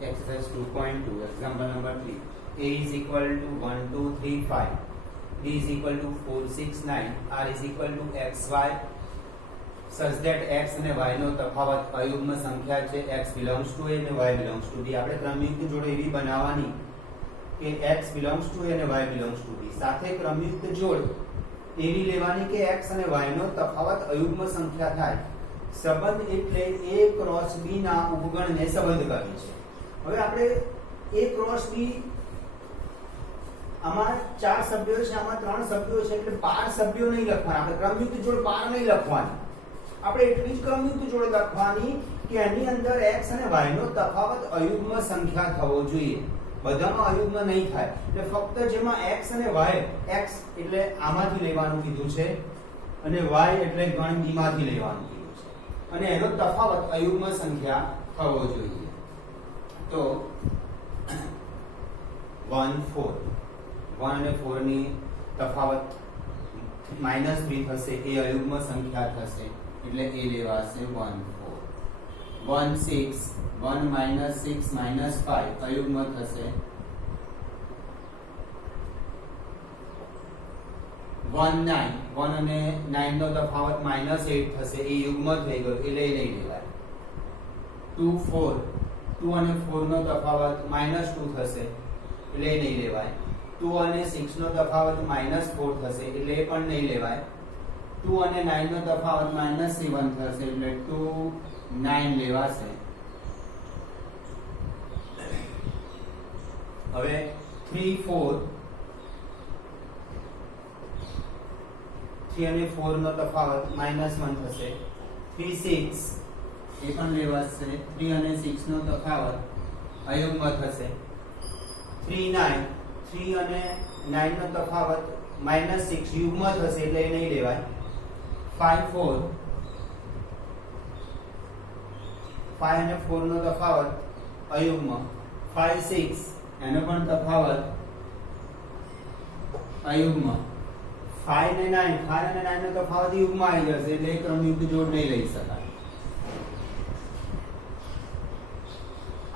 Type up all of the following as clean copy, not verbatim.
Exercise 2.2, example number 3. A is equal to 1, 2, 3, 5. B is equal to 4, 6, 9. R is equal to XY. Such that x અને y નો તફાવત અયુગ્મ સંખ્યા છે. x belongs to a અને y belongs to b. આપણે ક્રમયુક્ત જોડ એવી બનાવવાની કે x belongs to a અને y belongs to b. સાથે ક્રમયુક્ત જોડ એવી લેવાની કે x અને y નો તફાવત અયુગ્મ સંખ્યા થાય. સંબંધ એટલે a ક્રોસ b ના ઉપગણને સંબંધ કરીએ છીએ. હવે આપણે a ક્રોસ b આમાં 4 સભ્યો છે, આમાં 3 સભ્યો છે, એટલે 12 સભ્યો નહીં લખવાના. આપણે ક્રમયુક્ત જોડ 12 નહીં લખવાની. આપણે એટલી જ ક્રમયુક્ત જોડ લખવાની કે એની અંદર x અને y નો તફાવત અયુગ્મ સંખ્યા થવો જોઈએ. બધામાં અયુગ્મ નહીં થાય. એટલે ફક્ત જેમાં x અને y, x એટલે આમાંથી લેવાનું કીધું છે અને y એટલે ગણ b માંથી લેવાનું કીધું છે અને એનો તફાવત અયુગ્મ સંખ્યા થવો જોઈએ. તો 1 4 1 અને 4 ની તફાવત -3 થશે. એ અયુગ્મ સંખ્યા થશે એટલે એ લેવાશે 1 4. 1 6 1 6 5 અયુગ્મ થશે. 1 9 1 અને 9 નો તફાવત -8 થશે. એ યુગ્મ થઈ ગયો એટલે એ લઈ લેવાય. 2 4 2 અને 4 નો તફાવત -2 થશે એટલે એ નહીં લેવાય. 2 અને 6 નો તફાવત -4 થશે એટલે એ પણ નહીં લેવાય. 2 અને 9 નો તફાવત -7 થશે એટલે 2 9 લેવાશે. હવે 3 4 3 અને 4 નો તફાવત -1 થશે. 3 6 એ પણ લેવાશે. 3 અને 6 નો તફાવત અયુગ્મ થશે. 3 9 3 અને 9 નો તફાવત -6 યુગ્મ થશે એટલે એ નહીં લેવાય. 5 4 5 અને 4 નો તફાવત અયુગ્મ. 5 6 એનો પણ તફાવત અયુગ્મ. 5 અને 9 નો તફાવત યુગ્મ આવી જશે એટલે ક્રમયુક્ત જોડ નહીં લઈ શકાય.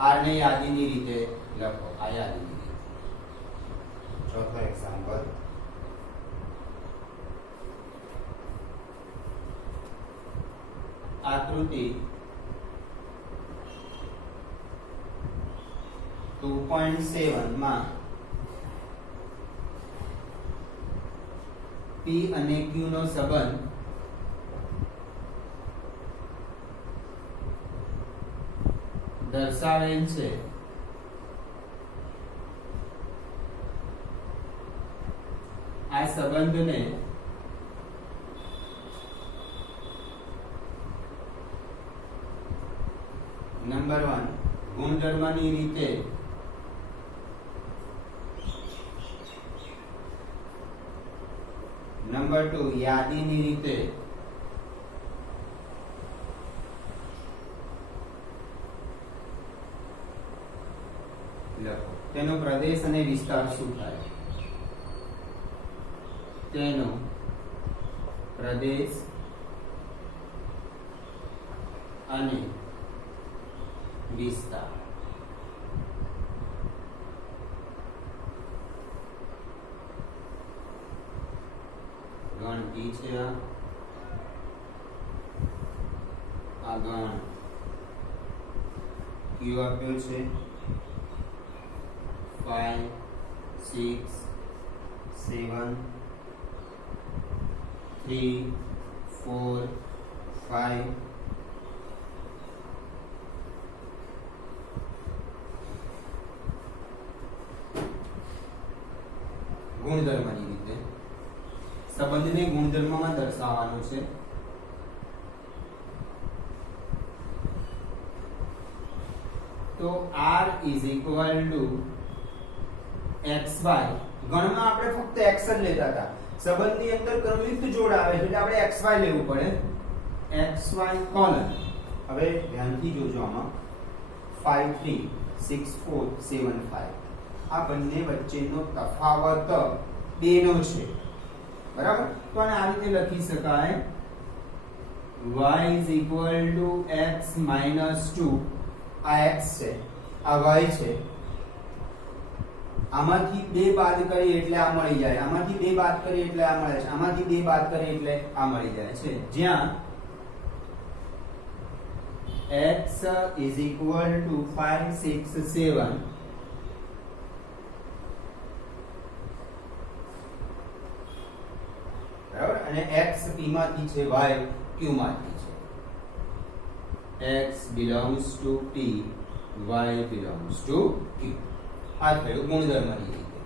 આર ને યાદીની રીતે લખો. આ યાદીની રીતે. ચોથો એક્ઝામ્પલ. આકૃતિ 2.7 માં P અને Q નો સંબંધ દર્શાવેલ છે. આ સંબંધને નંબર 1 ગુણધર્મની રીતે નંબર 2 યાદીની રીતે લખો. તેનો પ્રદેશ અને વિસ્તાર શું થાય? તેનો પ્રદેશ અને વિસ્તાર ગણ P છે. આ ગણ Q આપ્યો છે. 5 6 7 3 4 5 ગુણધર્મની રીતે સંબંધને ગુણધર્મમાં દર્શાવવાનો છે. તો R is equal to XY. ગણમાં આપણે ફક્ત x જ લેતા હતા. સંબંધની અંદર ક્રમયુક્ત જોડ આવે છે એટલે આપણે XY લેવું પડે. XY colon. હવે ધ્યાનથી જોજો આમાં 5 3 6 4 7 5 આ બંને વચ્ચેનો તફાવત 2 નો છે. બરાબર? તો આને આ રીતે લખી શકાય y is equal to x minus 2 આ x છે આ y છે, આમાંથી 2 બાદ કરીએ એટલે આ મળી જાય, આમાંથી 2 બાદ કરીએ એટલે આ મળે છે, આમાંથી 2 બાદ કરીએ એટલે આ મળી જાય છે, જ્યાં x is equal to 5 6 7 બરાબર, અને x p માંથી છે, y q માંથી છે, x belongs to p, y belongs to q. આ થયું ગુણધર્મની રીતે,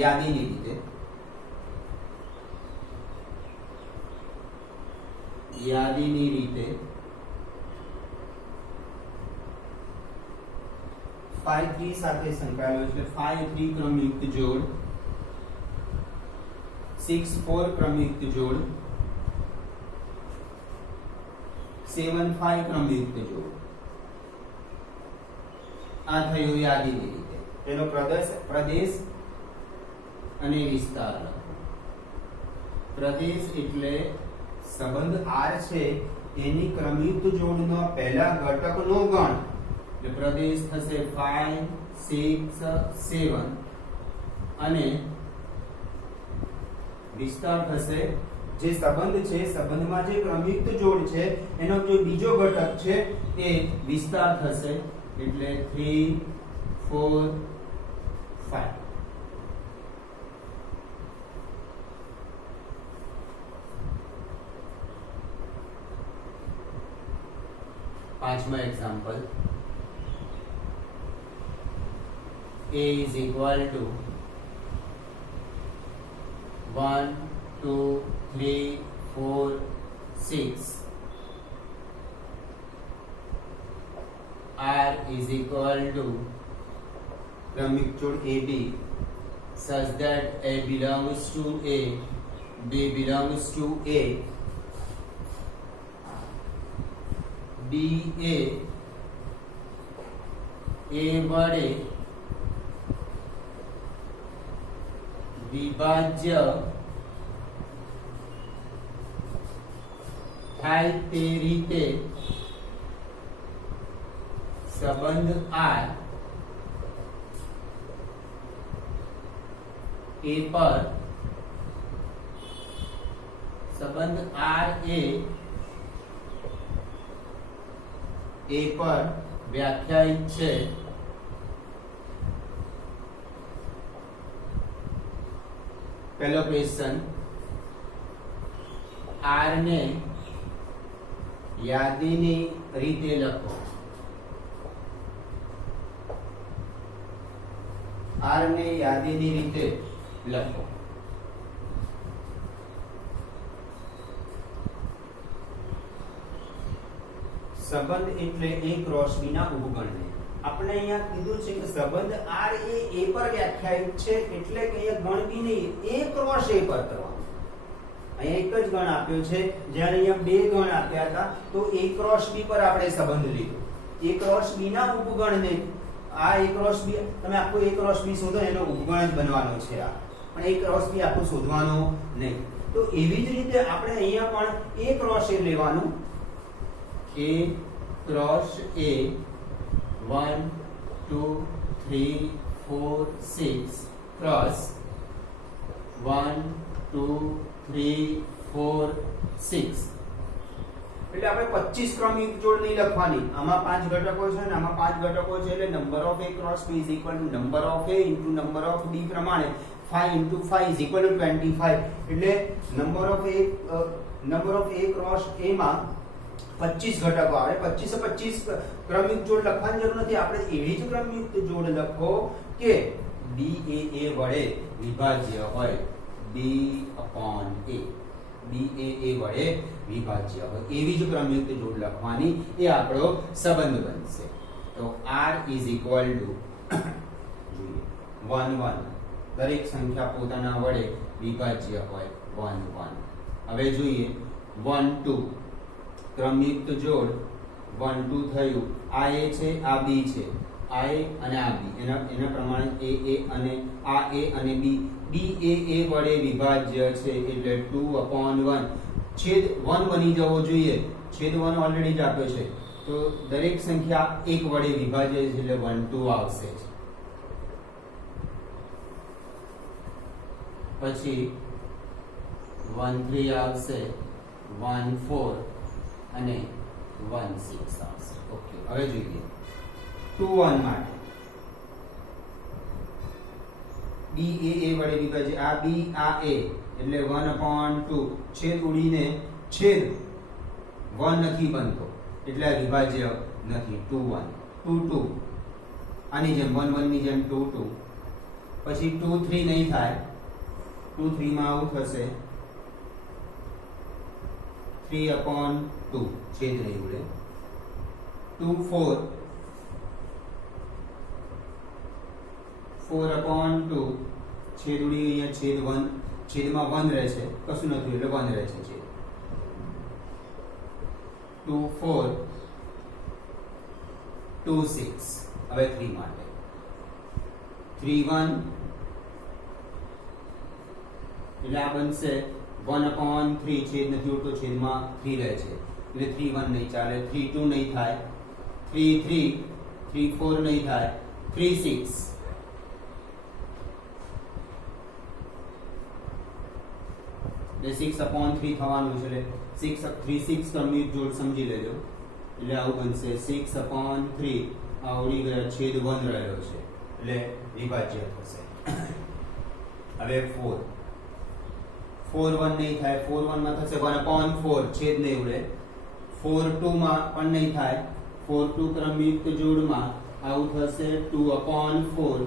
યાદીની રીતે. યાદીની રીતે 5 3 સાથે સંકળાયેલો એટલે 5 3 ક્રમયુક્ત જોડ, 6 4 ક્રમયુક્ત જોડ, 7 5 ક્રમયુક્ત જોડ. આ થયું યાદીની રીતે. તેનો પ્રદેશ અને વિસ્તાર લખો. પ્રદેશ એટલે સંબંધ R છે એની ક્રમયુક્ત જોડનો પહેલા ઘટકનો ગણ, એટલે પ્રદેશ થશે 5 6 7 અને વિસ્તાર થશે જે સંબંધ છે, સંબંધમાં જે ક્રમયુક્ત જોડ છે એનો જે બીજો ઘટક છે એ વિસ્તાર થશે, એટલે 3 4 5. પાંચમા example, a is equal to 1 2 3 4 6, r is equal to ક્રમિક જોડ AB such that a belongs to A, B belongs to A, DA A વડે વિભાજ્ય થાય તે રીતે સંબંધ R A પર, સંબંધ R એ A પર વ્યાખ્યાયિત છે. પહેલો ક્વેશ્ચન, R ને યાદીની રીતે લખો. R ને યાદીની રીતે લખો. સંબંધ એટલે A ક્રોસ B ના ઉપગણને. આપણે અહીંયા કીધું છે કે સંબંધ R એ A પર વ્યાખ્યાયિત છે, એટલે કે અહીંયા ગણ B નહીં, A ક્રોસ A પર કરવાનું. અહીંયા એક જ ગણ આપ્યો છે, જ્યારે અહીંયા બે ગણ આપ્યા હતા તો A ક્રોસ B પર આપણે સંબંધ લીધો. A ક્રોસ B ના ઉપગણને, આ A ક્રોસ B, તમે આખું A ક્રોસ B શોધો એનો ઉપગણ જ બનવાનો છે આ, પણ A ક્રોસ B આખું શોધવાનો નહીં. તો એવી જ રીતે આપણે અહીંયા પણ A ક્રોસ A લેવાનું. A cross A 1 2 3 4 6 cross 1 2 3 4 6. એટલે આપણે 25 ક્રમિક જોડ નહીં લખવાની. આમાં 5 ઘટકો છે અને આમાં 5 ઘટકો છે, એટલે number of A cross B is equal to number of A into number of B પ્રમાણે 5 into 5 is equal to 25. એટલે number of A cross A માં 25 ઘટકો આવે. 25 ક્રમયુક્ત જોડ લખવાની જરૂર નથી. આપણે એવી જ ક્રમયુક્ત જોડ લખો કે DAA વડે વિભાજ્ય હોય, B/A, DAA વડે વિભાજ્ય હોય એવી જ ક્રમયુક્ત જોડ લખવાની. એ આપણો સંબંધ બનશે. તો R is equal to 1 1, દરેક સંખ્યા પોતાના વડે વિભાજ્ય હોય 1 1. હવે જોઈએ 1 2 ક્રમયુક્ત જોડ 1 2 થયું. આ A છે, આ B છે, આ A અને આ B, એના પ્રમાણે AA અને આ A અને B, DAA વડે વિભાજ્ય છે, એટલે 2/1 છેદ 1 બની જવો જોઈએ. છેદ 1 ઓલરેડી જ આપ્યો છે, તો દરેક સંખ્યા 1 વડે વિભાજ્ય છે એટલે 1 2 આવશે જ. પછી 1 3 આવશે, 1 4 અને 1 6 આવશે. ઓકે, હવે જોઈએ 2 1 માટે b a વડે વિભાજ્ય, આ b આ a એટલે 1/2 છેદ ઉડીને છેદ 1 નથી બનતો એટલે આ વિભાજ્ય નથી. 2 1 2 2 આની જેમ 1 1 ની જેમ 2 2. પછી 2 3 નહીં થાય, 2 3 માં આવું થશે 3/2 છેદ નહીં ઉડે. 2 4 4/2 છેદ ઉડી અહીંયા છેદ 1, છેદમાં 1 રહે છે, કશું નથી એટલે 1 રહે છે છેદ. 2 4 2 6. હવે 3 માટે 3 1 એટલે આ બનશે 1/3 છેદ નથી ઉડતો, છેદમાં 3 રહે છે એટલે 3 1 નહીં ચાલે. 3 2 નહીં થાય, 3 3 3 4 નહીં થાય, 3 6 6/3 થવાનું છે એટલે 3 6 ક્રમિક જોડ સમજી લેજો. એટલે આવું બનશે 6/3. આ ઉડી ગયા, છેદ 1 રહેલો છે એટલે વિભાજ્ય થશે. હવે 4 4 1 નહીં થાય, 4 1 માં થશે 1/4 છેદ નહીં ઉડે. 4 2 માં પણ નહીં થાય, 4 2 ક્રમિક જોડમાં આવું થશે 2/4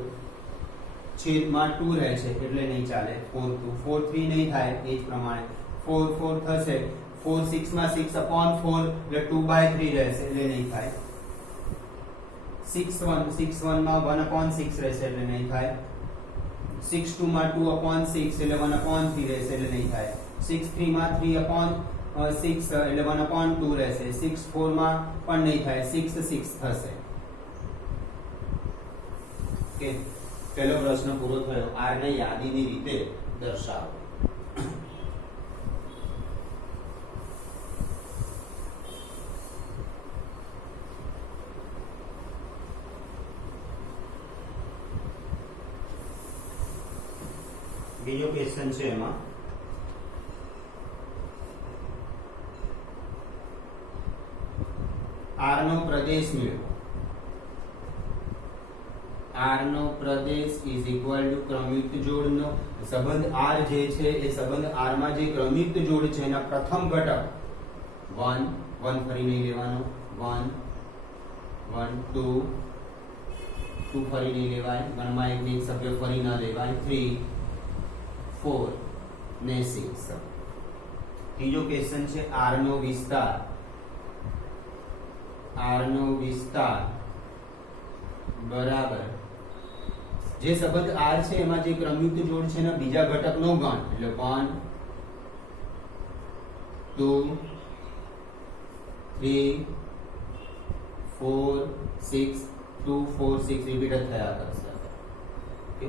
છેદમાં 2 રહે છે એટલે નહીં ચાલે. 4 2 4 3 નહીં થાય, એ જ પ્રમાણે 4 4 થશે. 4 6 માં 6/4 એટલે 2/3 રહેશે એટલે નહીં થાય. 6 1 6 1 માં 1/6 રહેશે એટલે નહીં થાય. 6 2 માં 2/6 એટલે 1/3 રહેશે એટલે નહીં થાય. 6 3 માં 3/6 એટલે 1/2 રહેશે. 6 4 માં પણ નહીં થાય, 6 6 થશે. ઓકે, પહેલો પ્રશ્ન પૂરો થયો. r ને યાદીની રીતે દર્શાવો. બીજો ક્વેશ્ચન છે એમાં r નો પ્રદેશ મેળવો. r no Pradesh is equal two ક્રમયુક્ત જોડનો સંબંધ r જે છે એ સંબંધ r માં જે ક્રમયુક્ત જોડ છે એના પ્રથમ ઘટક 1 1 ફરી નહીં લેવાનો, 1 1 2 2 ફરી નહીં લેવાય, 1 માં એક સભ્ય ફરી ના લેવાય, 3 4 ને 6. ત્રીજો ક્વેશ્ચન છે r નો વિસ્તાર. r નો વિસ્તાર બરાબર જે સંબંધ r છે એમાં જે ક્રમયુક્ત જોડ છે એના બીજા ઘટકનો ગણ એટલે 1 2 3 4 6 2 4 6 રિપીટ થયા કરશે. ઓકે,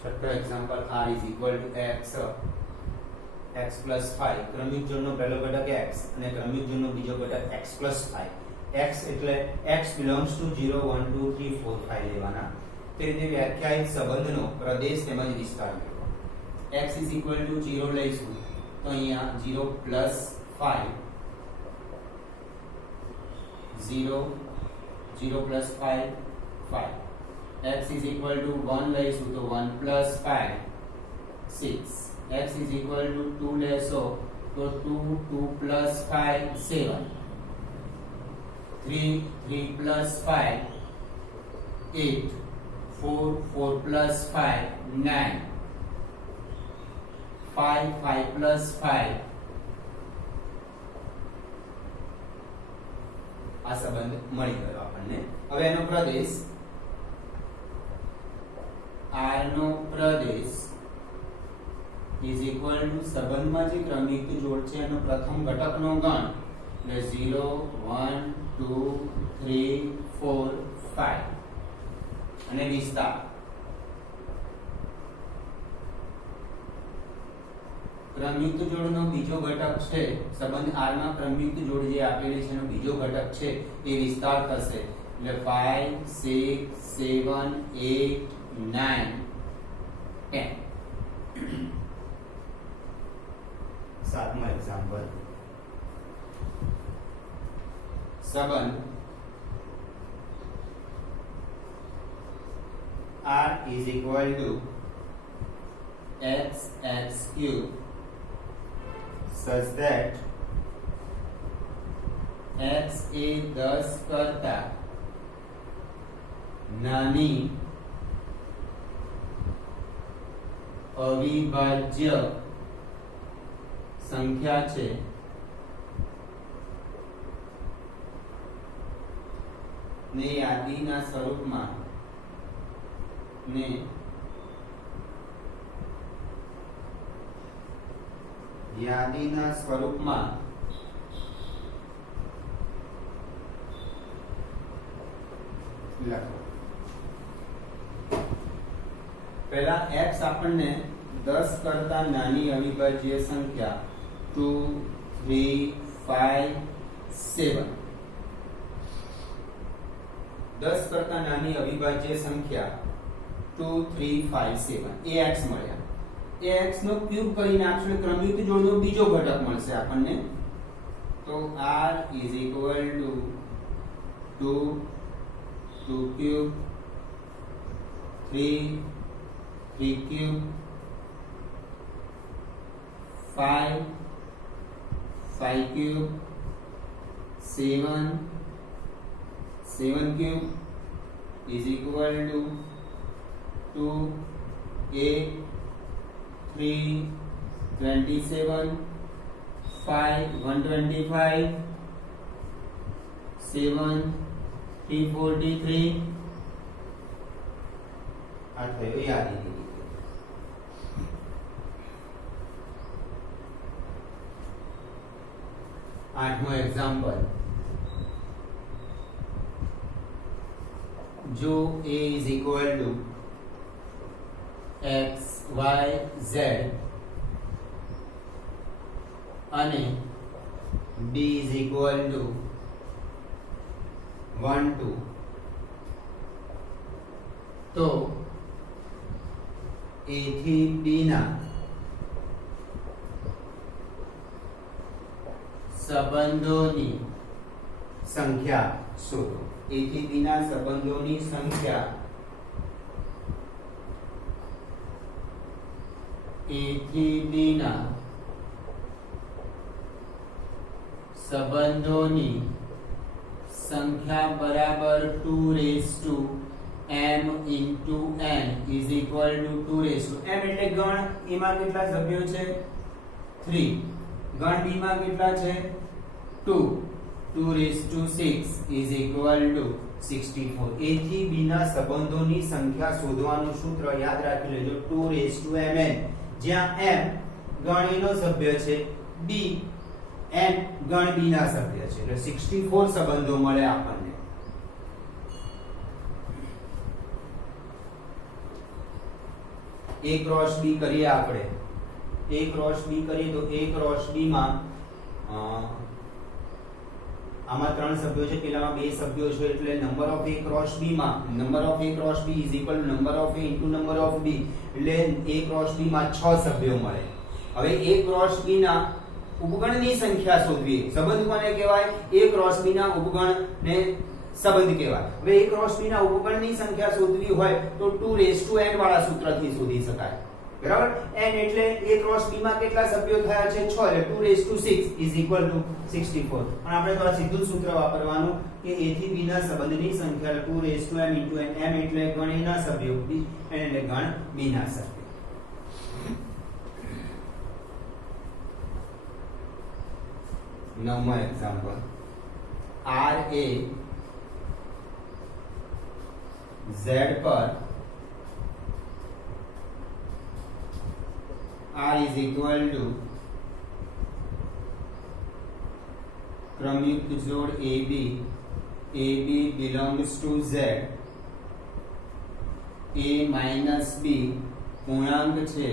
છઠ્ઠો example r is equal to x plus 5. ક્રમિક જોડનો પહેલો ઘટક x અને ક્રમિક જોડનો બીજો ઘટક x plus 5. x એટલે x belongs to 0 1 2 3 4 5 લેવાના. તે રીતે વ્યાખ્યાયિત સંબંધનો પ્રદેશ તેમજ વિસ્તાર મેળવો. x is equal to 0 લઈશું તો અહીંયા 0 plus 5 0 0 plus 5 5. x is equal to 1 લઈશું તો 1 plus 5 6. x is equal to 2 લેશો તો 2 2 plus 5 7. 3 3 plus 5 8. 4 4 plus 5 9. 5 5 plus 5. આ સંબંધ મળી ગયો આપણને. હવે એનો પ્રદેશ r no Pradesh is equal to સંબંધમાં જે ક્રમિક જોડ છે એનો પ્રથમ ઘટકનો ગણ એટલે 0 1 2 3 4 5 અને વિસ્તાર ક્રમયુક્ત જોડનો બીજો ઘટક છે સંબંધ R માં ક્રમયુક્ત જોડ જે આપેલી છે એનો બીજો ઘટક છે એ વિસ્તાર થશે એટલે 5 6 7 8 9 10 સાતમું એક્ઝામ્પલ સંબંધ R is equal to x cube such that x એ 10 કરતા નાની અવિભાજ્ય સંખ્યા છે ને યાદીના સ્વરૂપમાં ને યાદીના સ્વરૂપમાં લખો. પહેલા x આપણને 10 કરતા નાની અવિભાજ્ય સંખ્યા 2 3 5 7 10 કરતા નાની અવિભાજ્ય સંખ્યા 2 3 5 7 એ x મળ્યા. એ x નો ક્યુબ કરી નાખશું એટલે ક્રમયુક્ત જોડનો બીજો ઘટક મળશે આપણને. તો r is equal to 2 cube 3 cube 5 cube 7 cube is equal to 2 8 3 27 5 125 7 343 આ થયો યાદી. આઠમો એક્ઝામ્પલ જો a is equal to x y z અને b is equal to 1 2 તો a થી b ના સંબંધોની સંખ્યા શોધો. a થી b ના સંબંધોની સંખ્યા a થી b ના સંબંધોની સંખ્યા બરાબર 2 raised to m into n is equal to 2 raised to m એટલે ગણ a માં કેટલા સભ્યો છે 3, ગણ b માં કેટલા છે 2, 2 raised to 6 is equal to 64. a થી b ના સંબંધોની સંખ્યા શોધવાનું સૂત્ર યાદ રાખી લેજો 2 raised to mn, જ્યાં m ગણ a નો સભ્ય છે, b n ગણ b ના સભ્ય છે, એટલે 64 સંબંધો મળે આપણને. a ક્રોસ b કરીએ આપણે. a ક્રોસ b કરીએ તો a ક્રોસ b માં આમાં 3 સભ્યો છે, પેલામાં 2 સભ્યો છે, એટલે number of a cross b માં number of a cross b is equal two number of a into number of b, એટલે a ક્રોસ b માં 6 સભ્યો મળે. હવે a ક્રોસ b ના ઉપગણની સંખ્યા શોધવી. સંબંધ કોને કહેવાય? a ક્રોસ b ના ઉપગણને સંબંધ કહેવાય. હવે a ક્રોસ b ના ઉપગણની સંખ્યા શોધવી હોય તો 2 રેઝ ટુ n વાળા સૂત્રથી શોધી શકાય. બરાબર? n એટલે a ક્રોસ b માં કેટલા સભ્યો થયા છે 6, એટલે 2 raise to 6 is equal to 64. અને આપણે તો આ સીધું સૂત્ર વાપરવાનું કે a થી b ના સંબંધની સંખ્યા 2 raise to m into n, m એટલે ગણ a ના સભ્યો, n એટલે ગણ b ના સભ્યો. નવમો એક્ઝામ્પલ r એ z પર r is equal to ક્રમયુક્ત જોડ AB AB belongs to Z, A minus B પૂર્ણાંક છે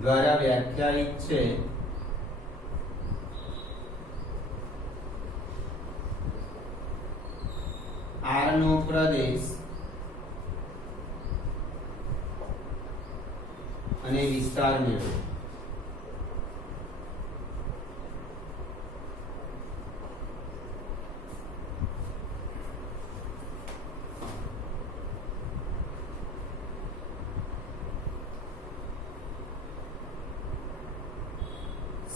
દ્વારા વ્યાખ્યાયિત છે R નો પ્રદેશ અને વિસ્તાર મેળવો.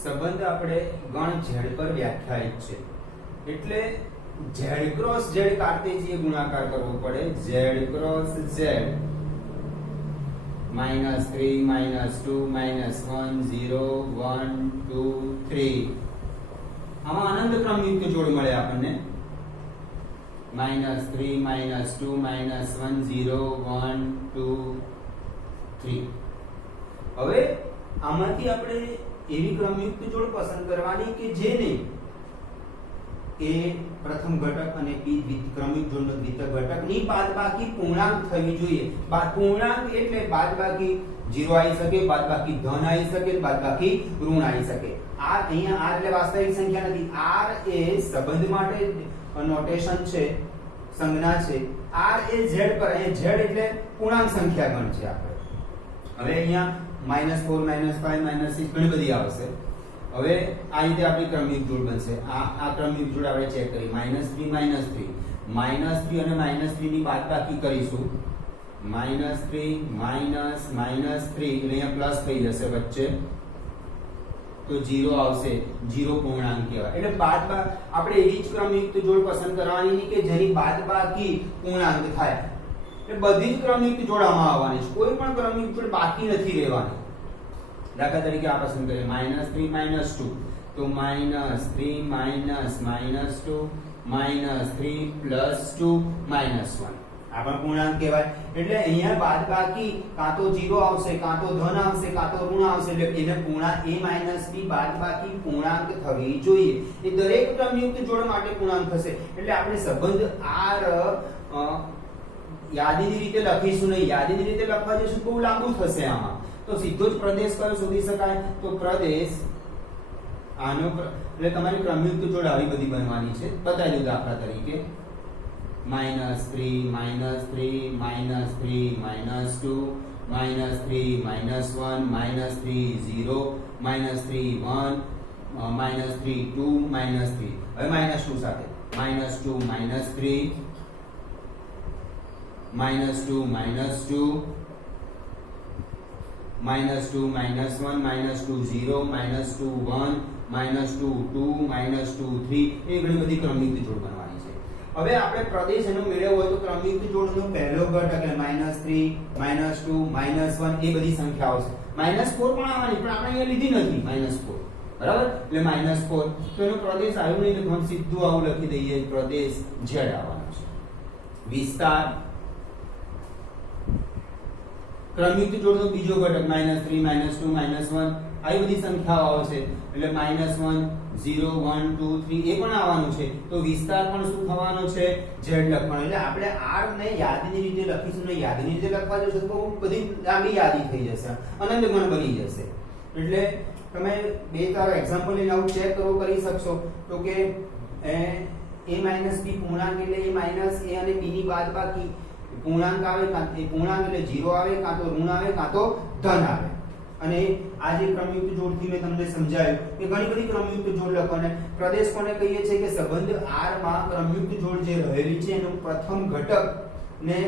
સંબંધ આપણે ગણ z પર વ્યાખ્યાયિત છે એટલે z ક્રોસ z કાર્ટેશિય ગુણાકાર કરવો પડે. z ક્રોસ z -3 -2 -1 0 1 2 3 આમાં અનંત ક્રમયુક્ત જોડ મળે આપણને. -3 -2 -1 0 1 2 3. હવે આમાંથી આપણે એવી ક્રમયુક્ત જોડ પસંદ કરવાની કે જેને એ પ્રથમ ઘટક અને બી ક્રમિક જોડનો દ્વિતીય ઘટક ની બાદબાકી પૂર્ણાંક થવી જોઈએ. પૂર્ણાંક એટલે બાદબાકી 0 આવી શકે, બાદબાકી ધન આવી શકે, બાદબાકી ઋણ આવી શકે. આ અહીંયા r એટલે વાસ્તવિક સંખ્યા નથી. r એ સંબંધ માટે નોટેશન છે, સંજ્ઞા છે. r એ z પર, અહીંયા z એટલે પૂર્ણાંક સંખ્યા ગણ છે આપણે. હવે અહીંયા -4 -5 -6 ઘણી બધી આવશે. હવે આ રીતે આપણી ક્રમિક જોડ બનશે. આ ક્રમિક જોડ આપણે ચેક કરી. -3 -3 -3 અને -3 ની બાદબાકી કરીશું. -3 -3 અહીંયા પ્લસ થઈ જશે વચ્ચે તો 0 આવશે. 0 પૂર્ણાંક કહેવાય. એટલે આપણે એવી જ ક્રમયુક્ત જોડ પસંદ કરવાની કે જેની બાદબાકી પૂર્ણાંક થાય. એટલે બધી જ ક્રમયુક્ત જોડ આમાં આવવાની છે. કોઈ પણ ક્રમયુક્ત જોડ બાકી નથી રહેવાની. દાખલા તરીકે આ પસંદ કરીએ -3 -2 તો -3 -2 -3 +2 -1 આ પણ પૂર્ણાંક કહેવાય. એટલે અહીંયા બાદબાકી કાં તો 0 આવશે, કાં તો ધન આવશે, કાં તો ઋણ આવશે. એટલે એને પૂર્ણાંક a - b બાદબાકી પૂર્ણાંક થવી જોઈએ. એ દરેક ક્રમયુક્ત જોડ માટે પૂર્ણાંક થશે. એટલે આપણે સંબંધ r યાદીની રીતે લખીશું નહીં. યાદીની રીતે લખવા જઈશું બહુ લાંબુ થશે આમાં. તો સીધો જ પ્રદેશ કયો શોધી શકાય? તો પ્રદેશ આનો એટલે તમારી ક્રમયુક્ત જોડ આવી બધી બનવાની છે. બતાવી દઉં દાખલા તરીકે -3 -3 -3 -2 -3 -1 -3 0 -3 1 -3 2 -3. હવે -2 સાથે -2 -3 -2 -2 -2 -1 -2 0 -2 1 -2 2 -2 3 એ ઘણી બધી ક્રમયુક્ત જોડ બનવાની છે. હવે આપણે પ્રદેશ એનો મેળવવો હોય તો ક્રમયુક્ત જોડનો પહેલો ઘટક એટલે -3 -2 -1 એ બધી સંખ્યાઓ છે. -4 પણ આવવાની પણ આપણે અહીંયા લીધી નથી -4 બરાબર. એટલે -4 તો એનો પ્રદેશ આવ્યો નહીં એટલે સીધું આવું લખી દઈએ પ્રદેશ z આવવાનો છે. વિસ્તાર ક્રમયુક્ત જોડનો બીજો ઘટક -3 -2 -1 આવી બધી સંખ્યાઓ આવશે. એટલે -1 0 1 2 3 એ પણ આવવાનું છે. તો વિસ્તાર પણ શું થવાનો છે? z લખવાનો. એટલે આપણે r ને યાદીની રીતે લખીશું ને યાદીની રીતે લખવા જશું તો બધી લાંબી યાદી થઈ જશે, અનંત ગણ બની જશે. એટલે તમે બે તારો એક્ઝામ્પલ લઈને આવું ચેક કરી શકશો. તો કે a - b પૂર્ણાંક એટલે a અને b ની બાદબાકી પૂર્ણાંક આવે, કાં એ પૂર્ણાંક એટલે 0 આવે, કાં તો ઋણ આવે, કાં તો ધન આવે. અને આ જે ક્રમયુક્ત જોડથી મેં તમને સમજાવ્યું કે ઘણી બધી ક્રમયુક્ત જોડ લખવાને પ્રદેશ કોને કહીએ છીએ કે સંબંધ r માં ક્રમયુક્ત જોડ જે રહેલી છે એનો પ્રથમ ઘટક ને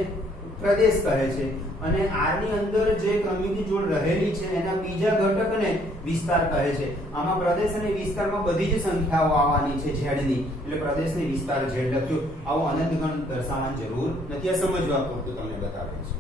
પ્રદેશ કહે છે. અને r ની અંદર જે ક્રમયુક્ત જોડ રહેલી છે એના બીજા ઘટકને વિસ્તાર કહે છે. આમાં પ્રદેશ અને વિસ્તારમાં બધી જ સંખ્યાઓ આવવાની છે z ની. એટલે પ્રદેશ ને વિસ્તાર z લખ્યો. આવો અનંત ગણ દર્શાવવાની જરૂર નથી. આ સમજવા પૂરતું તમને બતાવે છે.